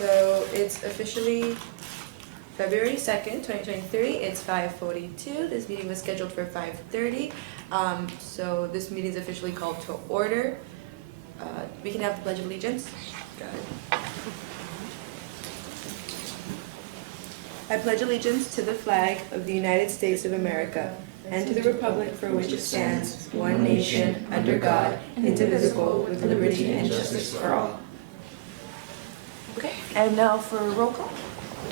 So it's officially February 2nd, 2023. It's 5:42. This meeting was scheduled for 5:30. So this meeting is officially called to order. We can have the Pledge of Allegiance. Go ahead. I pledge allegiance to the flag of the United States of America and to the republic for which it stands, one nation, under God, indivisible, with liberty and justice for all. Okay, and now for roll call.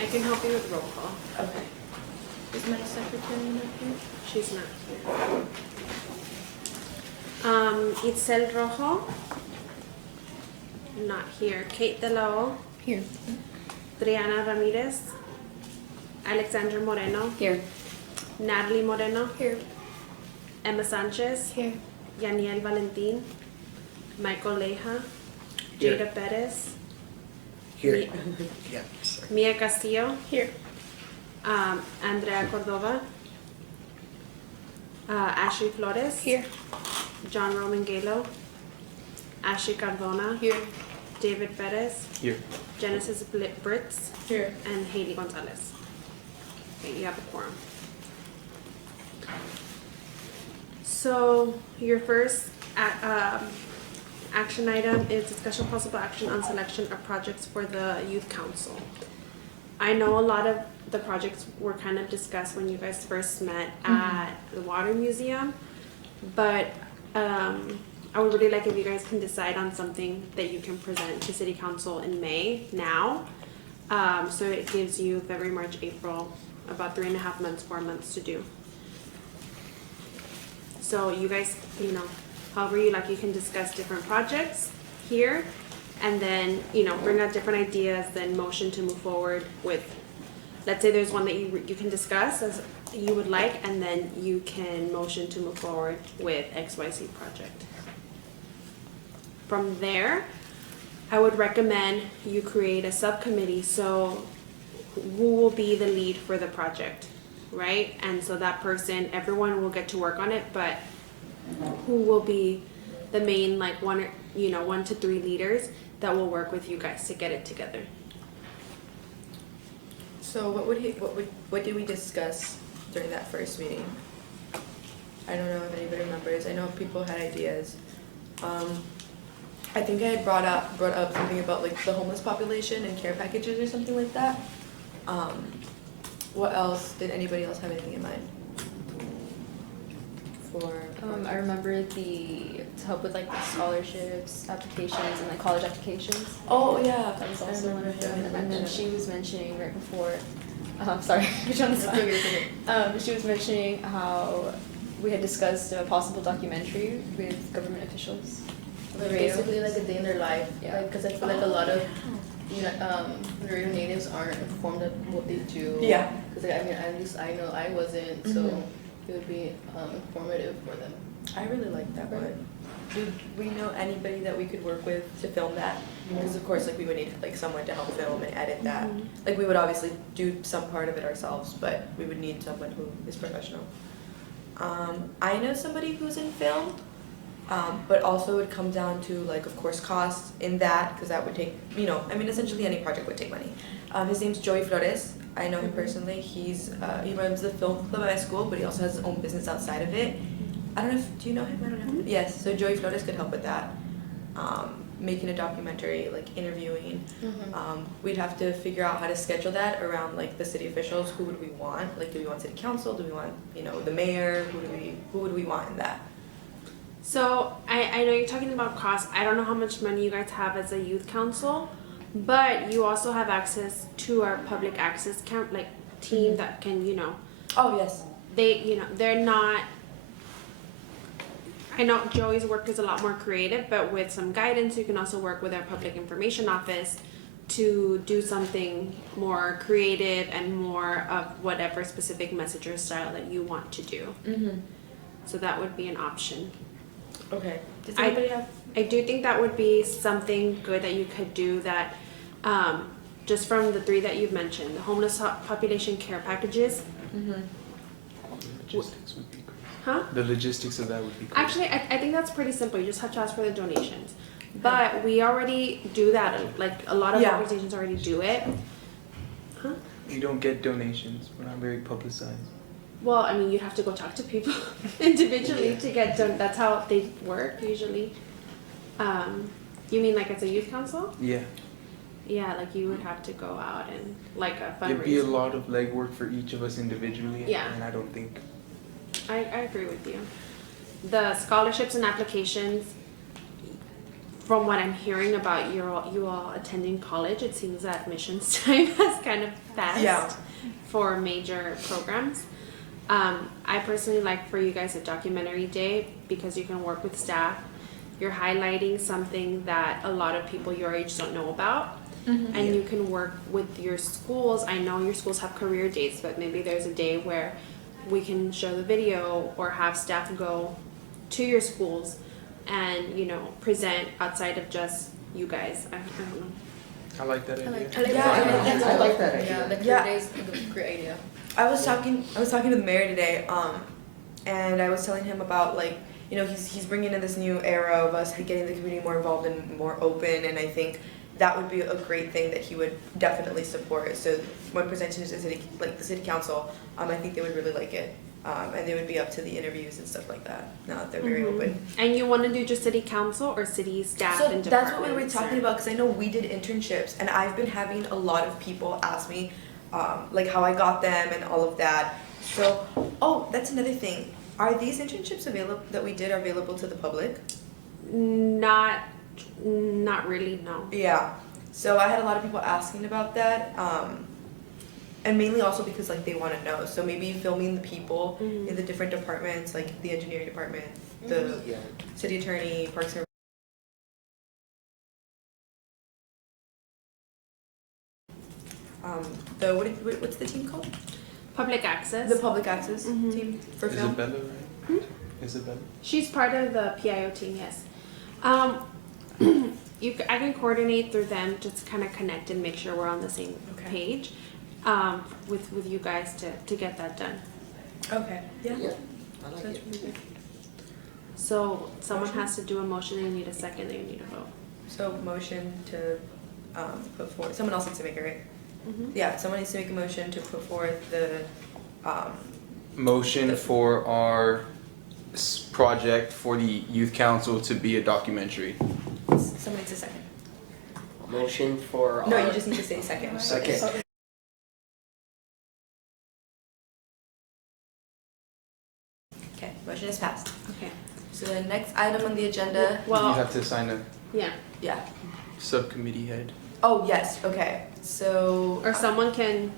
I can help you with roll call. Okay. Is my secretary not here? She's not here. Itzel Rojo. Not here. Kate DeLao. Here. Triana Ramirez. Alexandra Moreno. Here. Natalie Moreno. Here. Emma Sanchez. Here. Yaniel Valentin. Michael Leja. Here. Jada Perez. Here. Yeah, sorry. Mia Castillo. Here. Andrea Cordova. Ashley Flores. Here. John Roman Galo. Ashley Cardona. Here. David Perez. Here. Genesis Britz. Here. And Haley Gonzalez. Okay, you have a quorum. So your first action item is discussion possible action on selection of projects for the youth council. I know a lot of the projects were kind of discussed when you guys first met at the water museum, but I would really like if you guys can decide on something that you can present to city council in May now. So it gives you February, March, April, about 3.5 months, 4 months to do. So you guys, however you like, you can discuss different projects here, and then, bring out different ideas, then motion to move forward with, let's say there's one that you can discuss as you would like, and then you can motion to move forward with XYZ project. From there, I would recommend you create a subcommittee, so who will be the lead for the project, right? And so that person, everyone will get to work on it, but who will be the main, like, 1 to 3 leaders that will work with you guys to get it together? So what did we discuss during that first meeting? I don't know if anybody remembers. I know people had ideas. I think I had brought up something about like the homeless population and care packages or something like that. What else? Did anybody else have anything in mind? I remember to help with like the scholarships, applications, and like college applications. Oh yeah, That was I also one remember of them. that. And then she was mentioning right before, sorry, you're on the spot. She was mentioning how we had discussed a possible documentary with government officials. Laredo. Basically like a day in their life, Yeah. because I feel like a lot of Laredo natives aren't informed of what they do. Yeah. Because at least I know I wasn't, so it would be informative for them. I really like that one. Do we know anybody that we could work with to film that? Because of course, like we would need like someone to help film and edit that. Like we would obviously do some part of it ourselves, but we would need someone who is professional. I know somebody who's in film, but also it would come down to like, of course, costs in that, because that would take, essentially any project would take money. His name's Joey Flores. I know him personally. He runs the film club at my school, but he also has his own business outside of it. I don't know do you know him? I don't know. Yes, so Joey Flores could help with that. Making a documentary, like interviewing. We'd have to figure out how to schedule that around like the city officials. Who would we want? Like, do we want city council? Do we want, the mayor? Who would we want in that? So I know you're talking about cost. I don't know how much money you guys have as a youth council, but you also have access to our public access team that can, Oh yes. they're not. I know Joey's work is a lot more creative, but with some guidance, you can also work with our public information office to do something more creative and more of whatever specific message or style that you want to do. So that would be an option. Okay. Does anybody have? I do think that would be something good that you could do that, just from the 3 that you've mentioned, the homeless population care packages. Logistics would be great. Huh? The logistics of that would be great. Actually, I think that's pretty simple. You just have to ask for the donations. But we already do that. Like a lot of Yeah. organizations already do it. Huh? We don't get donations. We're not very publicized. Well, I mean, you'd have to go talk to people individually to get done. That's how they work usually. You mean like as a youth council? Yeah. Yeah, like you would have to go out and like a It'd be a fundraiser. lot of legwork for each of us individually. Yeah. And I don't think. I agree with you. The scholarships and applications, from what I'm hearing about you all attending college, it seems that admissions time has kind of passed Yeah. for major programs. I personally like for you guys a documentary day because you can work with staff. You're highlighting something that a lot of people your age don't know about. And you can work with your schools. I know your schools have career days, but maybe there's a day where we can show the video or have staff go to your schools and, you know, present outside of just you guys. I don't know. I like that idea. I like that Yeah, idea. the career Yeah. days is a great idea. I was talking to the mayor today, and I was telling him about like, you know, he's bringing in this new era of us getting the community more involved and more open, and I think that would be a great thing that he would definitely support. So when presenting to the city council, I think they would really like it, and they would be up to the interviews and stuff like that. Now that they're very open. And you want to do just city council or city staff So and that's departments? what we were talking about, because I know we did internships, and I've been having a lot of people ask me, like how I got them and all of that. So, oh, that's another thing. Are these internships available to the public? Not really, no. Yeah. So I had a lot of people asking about that, and mainly also because like they want to know. So maybe filming the people in the different departments, like the engineering department, the Yeah. city attorney, parks and what's the team called? Public access. The public access Mhm. team for film. Isabella, right? Isabella. She's part of the PIO team, yes. I can coordinate through them, just kind of connect and make sure we're on the same Okay. page, with you guys to get that done. Okay. Yeah. Yeah, I like That's it. really good. So someone Motion? has to do a motion, and you need a second, and you need a vote. So motion to put forward. Someone else needs to make it, right? Mhm. Yeah. Someone needs to make a motion to put forward the. Motion for our project for the youth council to be a documentary. Someone needs a second. Motion for No, our- you just need to say second. Second. Okay. Motion is passed. Okay. So the next item on the agenda. You Well, have to assign a yeah. Yeah. subcommittee head. Oh yes. Okay. So. Or someone can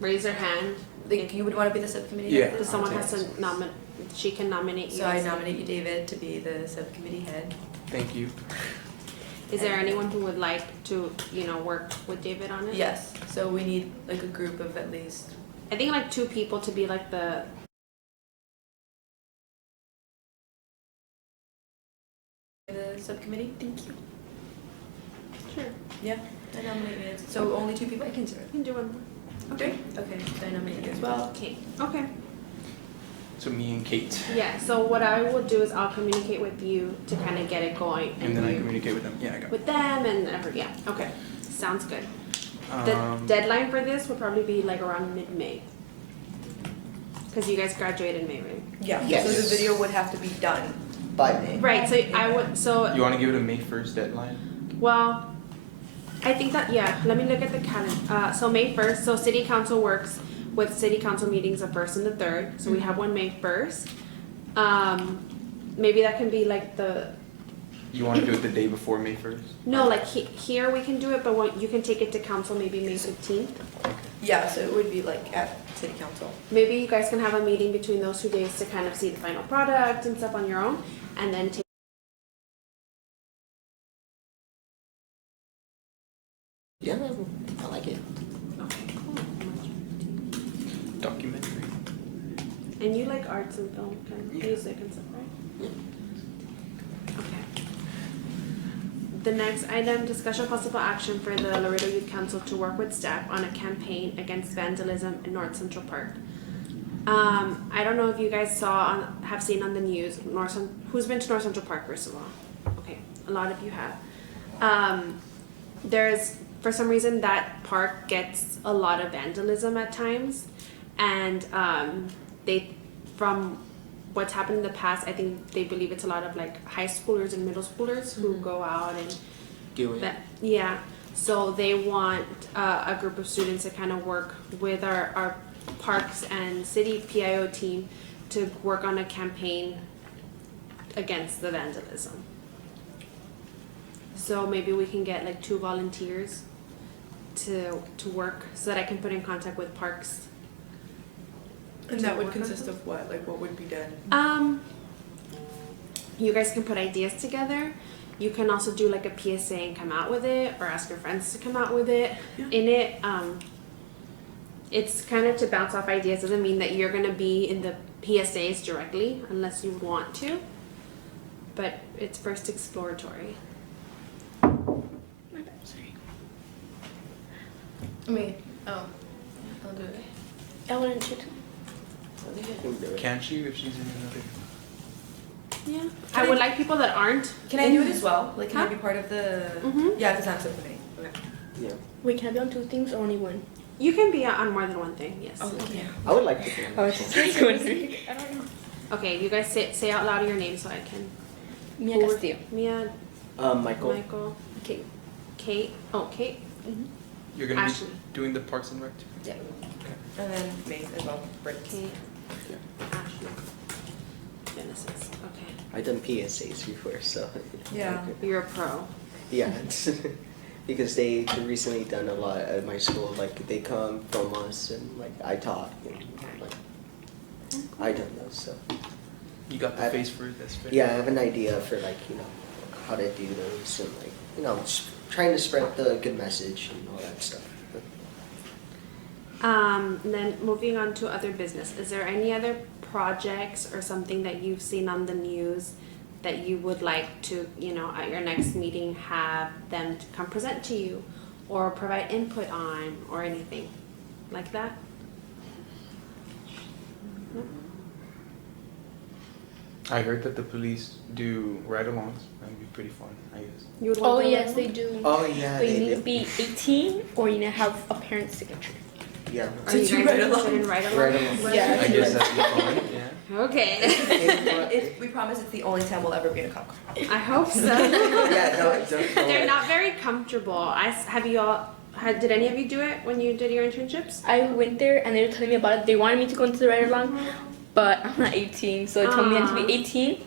raise their hand. Like you would want to be the subcommittee. Yeah. head? If someone has to nominate, she can nominate you. So I as- nominate you, David, to be the subcommittee head. Thank you. Is there anyone who would like to, work with David on it? Yes. So we need like a group of at least. I think like 2 people to be like the. The subcommittee. Thank you. Sure. Yeah. I nominate you. So only 2 people. I can do it. You can do one more. Okay. Okay. So I nominate you as well. Okay. Okay. So me and Kate. Yeah. So what I will do is I'll communicate with you to kind of get it going, And then I you communicate with them. Yeah, I got it. with them and yeah. Okay. Sounds good. The deadline for this would probably be like around mid-May. Because you guys graduate in May, right? Yeah. Yes. So the video would have to be done. By May. Right. So I would. So You want to give it a May 1st deadline? well, I think that yeah. Let me look at the calendar. So May 1st. So City Council works with City Council meetings the 1st and the 3rd. So we have one May 1st. Maybe that can be like the. You want to do it the day before May 1st? No, like here we can do it, but you can take it to council maybe May 15th. Yeah. So it would be like at city council. Maybe you guys can have a meeting between those 2 days to kind of see the final product and stuff on your own, and then take. Yeah, I like it. Okay, cool. Documentary. And you like arts and film, kind of Yeah. music and stuff, right? Yeah. Okay. The next item, discussion possible action for the Laredo Youth Council to work with staff on a campaign against vandalism in North Central Park. I don't know if you guys have seen on the news, who's been to North Central Park, first of all? Okay. a lot of you have. There's, for some reason, that park gets a lot of vandalism at times, and they, from what's happened in the past, I think they believe it's a lot of like high schoolers and middle schoolers who go out and Do it. yeah. So they want a group of students to kind of work with our parks and city PIO team to work on a campaign against the vandalism. So maybe we can get like 2 volunteers to work so that I can put in contact with parks. And that would consist of what? Like what would be done? You guys can put ideas together. You can also do like a PSA and come out with it, or ask your friends to come out with it. In it, it's kind of to bounce off ideas. Doesn't mean that you're gonna be in the PSAs directly unless you want to, but it's first exploratory. My bad, sorry. I mean, I'll do it. I wanted you to. Can't she if she's in another? Yeah, I would like people that aren't. Can I do it as well? Like, can I Huh? be part of the? Mhm. Yeah, because I'm symphony. Okay. Yeah. Wait, can I be on 2 things or only 1? You can be on more than one thing. Yes. Okay. I would like to do Oh, it. it's just wondering. I don't know. Okay, you guys say out loud your name so I can. Mia Who- Castillo. Mia, Michael. Michael, Okay. Kate. Oh, Kate. You're gonna Ashley. be doing the Parks and Rec too? Yeah. And then me as well. Right. Kate. Ashley. Genesis. Okay. I've done PSAs before, so. Yeah. You're a pro. Yeah, it's because they recently done a lot at my school. Like they come from us and like I talk and like I done those. So You got the I- face for it, that's fair. yeah, I have an idea for like how to do those and like trying to spread the good message and all that stuff. But And then moving on to other business. Is there any other projects or something that you've seen on the news that you would like to, at your next meeting have them to come present to you or provide input on or anything like that? I heard that the police do ride-alongs. That'd be pretty fun, I guess. You would want Oh, to yes, know? they do. oh yeah, But you they need to do. be 18 or you need to have a parent's signature. Yeah. Are you To do guys ride-alongs? interested in ride-alongs? Ride-alongs. Yeah. I guess that'd be fun, yeah. Okay. If we promise it's the only time we'll ever be in a cop car. I hope so. Yeah, don't They're not very comfortable. Did any of you do it when you did your internships? I went there and they were telling me about it. They wanted me to go into the ride along, but I'm not 18, so they told me I need to be 18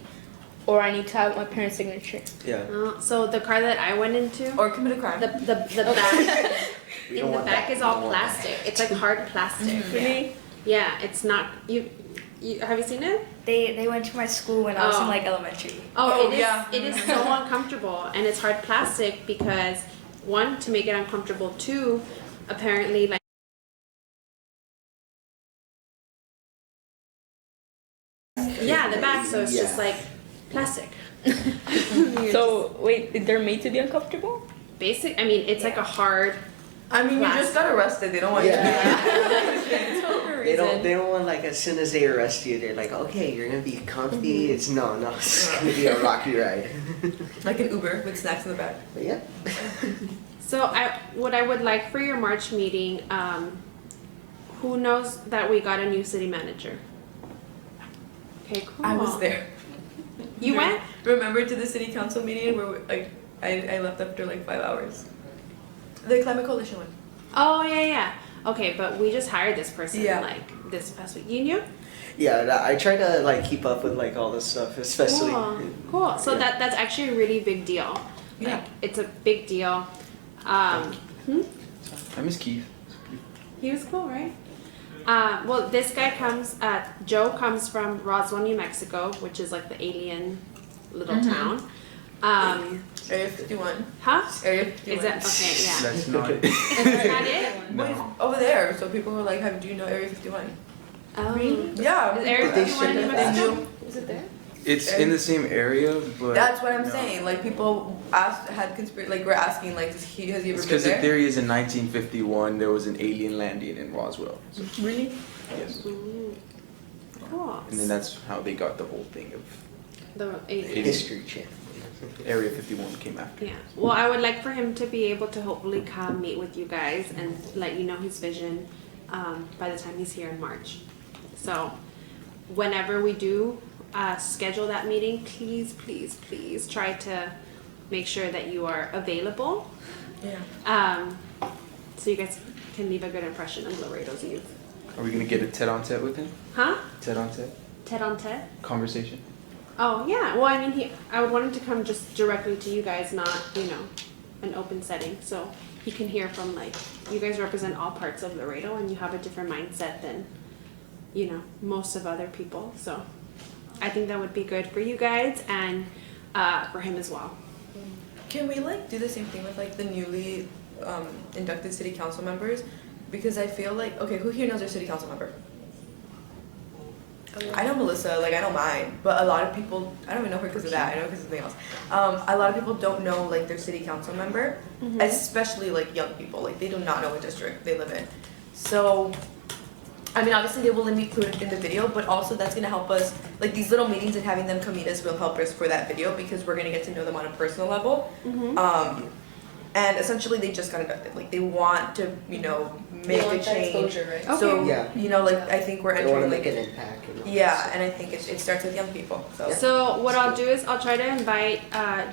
or I need to have my parents' signature. Yeah. So the car that I went into, Or commit a crime. the back We in don't the want back that. is We all don't want that. plastic. It's like hard plastic. Really? Yeah, it's not. You have you seen it? They went to my school when I was in Oh. like elementary. Oh, it is. yeah. It is so uncomfortable, and it's hard plastic because one, to make it uncomfortable. Two, apparently like. Yeah, the back. So it's just Yeah. like plastic. So, wait, they're made to be uncomfortable? Basic. I mean, it's like a hard. I mean, you just got arrested. They don't want you to be They don't want like as soon as they arrest you, they're like, okay, you're gonna be comfy. It's it's gonna be a rocky ride. like an Uber with snacks in the back. But yeah. So what I would like for your March meeting, who knows that we got a new city manager? Okay, cool. I was there. You went? Remember to the city council meeting where I left after like 5 hours. The climate coalition one. Oh yeah. Okay, but we just hired this person Yeah. like this past week. You knew? Yeah, I try to like keep up with like all this stuff, especially. Cool. So Yeah. that's actually a really big deal. Yeah. Like it's a big deal. I miss Keith. He was cool, right? Well, this guy comes. Joe comes from Roswell, New Mexico, which is like the alien little town. Area 51. Huh? Area 51. Is that okay? Yeah. That's not it. Is that it? Well, it's No. over there, so people were like, do you know Area 51? Oh. Yeah. Is Area They 51 in New should- Mexico? Is it there? It's in the same area, but. That's what I'm no. saying. Like people we're asking like, has he It's ever been because the there? theory is in 1951 there was an alien landing in Roswell. Really? Yes. Ooh. Cool. And then that's how they got the whole thing of. The alien. Alien. History channel. Area 51 came after. Yeah. Well, I would like for him to be able to hopefully come meet with you guys and let you know his vision by the time he's here in March. So, whenever we do schedule that meeting, please try to make sure that you are available. Yeah. So you guys can leave a good impression of Laredo's youth. Are we gonna get a tete-a-tete with him? Huh? Tete-a-tete Ted on Ted? conversation. Oh yeah. Well, I mean, I would want him to come just directly to you guys, not an open setting, so he can hear from like you guys represent all parts of Laredo, and you have a different mindset than most of other people. So I think that would be good for you guys and for him as well. Can we like do the same thing with like the newly inducted city council members? Because I feel like, okay, who here knows their city council member? I know Melissa, like I know mine, but a lot of people, I don't even know her because of that, I know her because of something else. A lot of people don't know like their city council member, especially like young people, like they do not know what district they live in. So, I mean obviously they will be included in the video, but also that's gonna help us, like these little meetings and having them come meet us will help us for that video because we're gonna get to know them on a personal level. And essentially they just got inducted, like they want to, make a change. Exposure, right? So, Yeah. like I think we're They want to entering make like, an impact. yeah, and I think it starts with young people, so. So what I'll do is I'll try to invite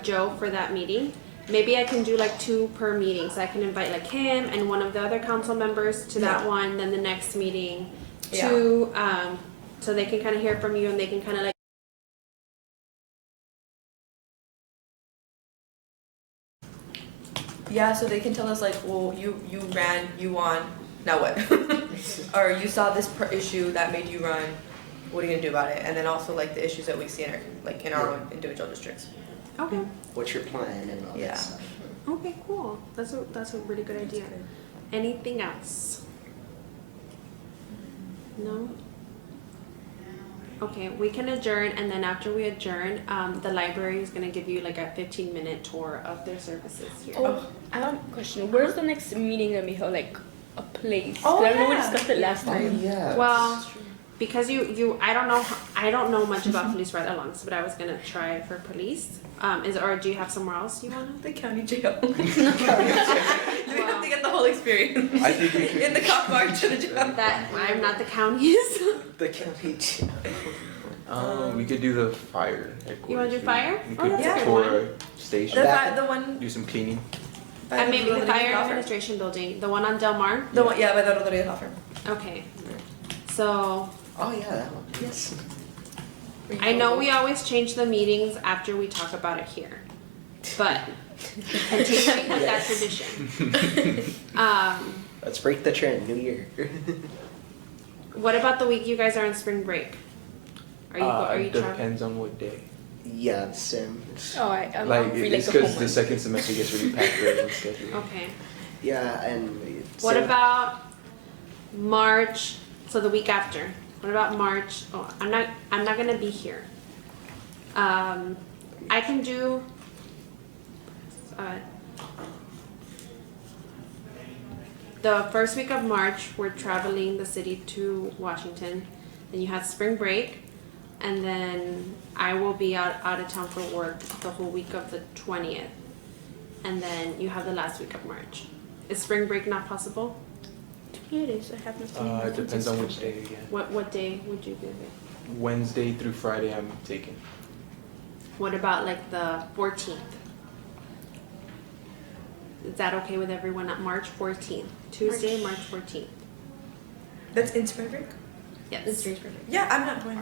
Joe for that meeting. Maybe I can do like 2 per meeting, so I can invite like him and one of the other council members to that Yeah. one. Then the next meeting, Yeah. 2, so they can kind of hear from you and they can kind of like. Yeah, so they can tell us like, well, you ran, you won, now what? Or you saw this issue that made you run, what are you gonna do about it? And then also like the issues that we see in our own individual districts. Okay. What's your plan and all Yeah. that stuff. Okay. Cool. That's a really good idea. Anything else? No. Okay, we can adjourn, and then after we adjourn, the library is gonna give you like a 15-minute tour of their services here. Oh, I have a question. Where's the next meeting gonna be held? Like a place? Oh, 'Cause I know we yeah. discussed it last Oh time. yeah. Well, because I don't know much about police ride-alongs, but I was gonna try for police. Or do you have somewhere else you wanna? The county jail. We have to get the whole experience. I think we could. In the cop car to the jail. That I'm not the counties. The county jail. We could do the fire headquarters. You wanna do fire? We Oh, could that's a good tour one. a station, The one. do some cleaning. And maybe the Rodriguez fire law firm. administration building, the one on Del Mar. The one, yeah, by the Rodriguez law firm. Okay. So Oh yeah, that one. Yes. I know we always change the meetings after we talk about it here, but continuing with that Yes. tradition. Let's break the trend. New year. What about the week you guys are on spring break? Are you traveling? Depends on what day. Yeah, same. Oh, I'm Like free it's like the whole because the month. second semester gets really packed early schedule. Okay. Yeah, and What same- about March? So the week after. What about March? Oh, I'm not gonna be here. I can do. The first week of March, we're traveling the city to Washington. Then you have spring break, and then I will be out of town for work the whole week of the 20th, and then you have the last week of March. Is spring break not possible? Yeah, it is. I have nothing. It depends on which day again. What day would you be available? Wednesday through Friday I'm taking. What about like the 14th? Is that okay with everyone at March 14th? Tuesday, March 14th. That's in spring break? Yes. It's spring break. Yeah, I'm not going.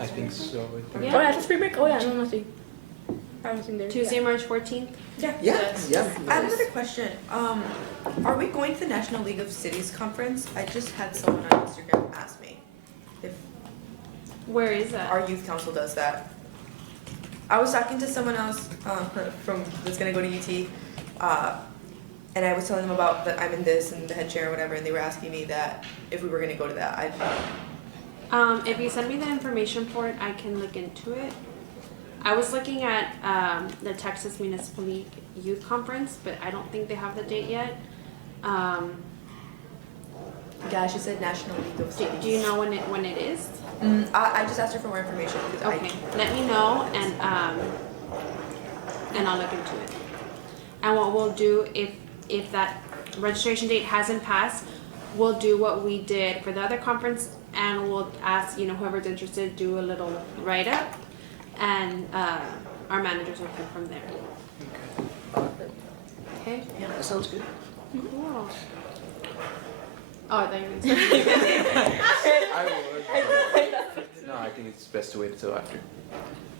I think so. I think. Yeah. Oh, yeah, it's spring break. Oh yeah, no, nothing. I wasn't there. Tuesday, March 14th? Yeah. Yeah, yeah. I have another question. Are we going to the National League of Cities conference? I just had someone on Instagram ask me if Where is that? our youth council does that. I was talking to someone else that's gonna go to UT, and I was telling them about that I'm in this and the head chair or whatever, and they were asking me that if we were gonna go to that. If you send me the information for it, I can look into it. I was looking at the Texas Municipal League Youth Conference, but I don't think they have the date yet. Yeah, she said National League of Cities. Do you know when it is? I just asked her for more information because Okay, let me know, and and I'll look into it. And what we'll do if that registration date hasn't passed, we'll do what we did for the other conference, and we'll ask, you know, whoever's interested, do a little write up, and our managers will pick from there. Okay. Yeah, that sounds good. Cool. Oh, I thought you were gonna say. I would. No, I think it's best to wait until after.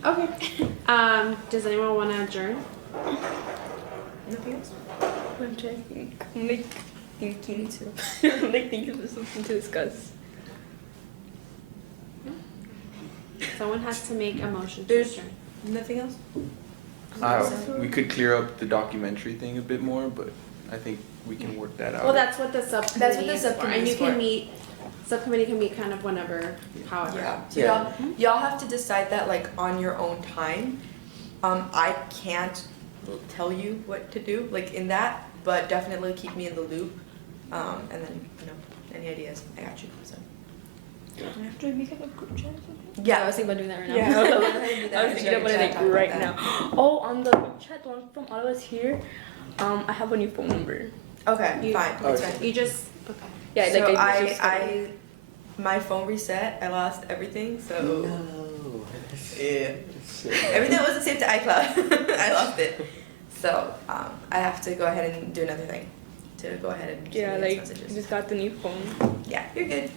Okay. Does anyone want to adjourn? Nothing else? I'm checking. I'm like thinking too. I'm like thinking of something to discuss. Someone has to make a motion to There's- adjourn. Nothing else? We could clear up the documentary thing a bit more, but I think we can work that out. Well, that's what the subcommittee That's what the is for. subcommittee And you is can for. meet, subcommittee can meet kind of whenever, however. Yeah. So Yeah. y'all have to decide that like on your own time. I can't tell you what to do like in that, but definitely keep me in the loop. And then any ideas, I got you. So. Do we make a group chat or something? Yeah. I was thinking about doing that right now. Yeah. I was I was thinking about it like right now. Oh, on the group chat, the one from all of us here, I have a new phone number. Okay, You- fine. It's Okay. fine. You just, okay. Yeah, So like I my phone reset. I lost everything. So No. yeah, everything that wasn't saved to iCloud, I lost it. So I have to go ahead and do another thing to go ahead and Yeah, send these like messages. just got the new phone. Yeah, you're good.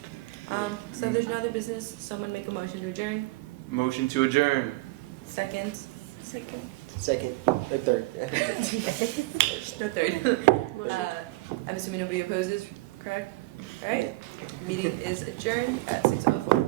So if there's no other business, someone make a motion to adjourn. Motion to adjourn. Second. Second. Second, or third. No third. I'm assuming nobody opposes, correct? Alright, meeting is adjourned at 6:04.